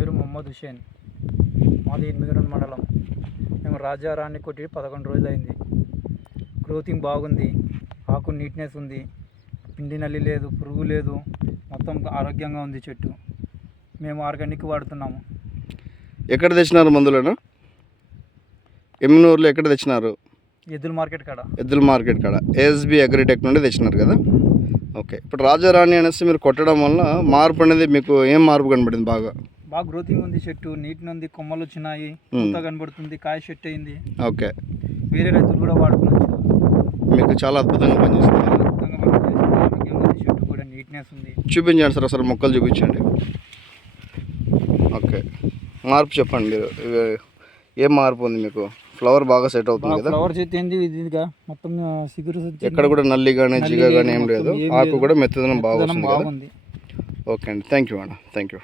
పేరు మొహమ్మద్ హుసేన్ మాది ఎనిమిది మండలం. మేము రాజారాన్ని కొట్టి పదకొండు రోజులు అయింది గ్రోతింగ్ బాగుంది. ఆకు నీట్నెస్ ఉంది. పిండి నల్లి లేదు పురుగు లేదు. మొత్తం ఆరోగ్యంగా ఉంది చెట్టు. మేము ఆర్గానిక్ వాడుతున్నాము. ఎక్కడ తెచ్చినారు మందులను? ఎమ్మినూరులో ఎక్కడ తెచ్చినారు? ఎద్దుల మార్కెట్ కాడ. ఎద్దుల మార్కెట్ కాడ. ఏఎస్బి అగ్రిటెక్ నుండి తెచ్చినారు కదా? ఓకే. ఇప్పుడు రాజారాణి అనేసి మీరు కొట్టడం వల్ల మార్పు అనేది మీకు ఏం మార్పు కనబడింది బాగా? బాగా గ్రోతింగ్ ఉంది చెట్టు నీట్ ఉంది కొమ్మలు వచ్చినాయి కనబడుతుంది కాయ చెట్టు అయింది. ఓకే. వేరే రైతులు కూడా వాడుతున్నారు మీకు చాలా అద్భుతంగా పనిచేస్తుంది. అద్భుతంగా ఉంది చెట్టు కూడా నీట్నెస్ ఉంది. చూపించండి సార్ ఒకసారి మొక్కలు చూపించండి. ఓకే. మార్పు చెప్పండి మీరు. ఏం మార్పు ఉంది మీకు? ఫ్లవర్ బాగా సెట్ అవుతుంది కదా? ఫ్లవర్ చెట్టు ఏంది ఇదిగా మొత్తం సిగురు ఎక్కడ కూడా నల్లి కానీ జిగ కానీ ఏం లేదు. ఆకు. కూడా మెత్తదనం బాగుంది. ఓకే అండి. Thank you madam. Thank you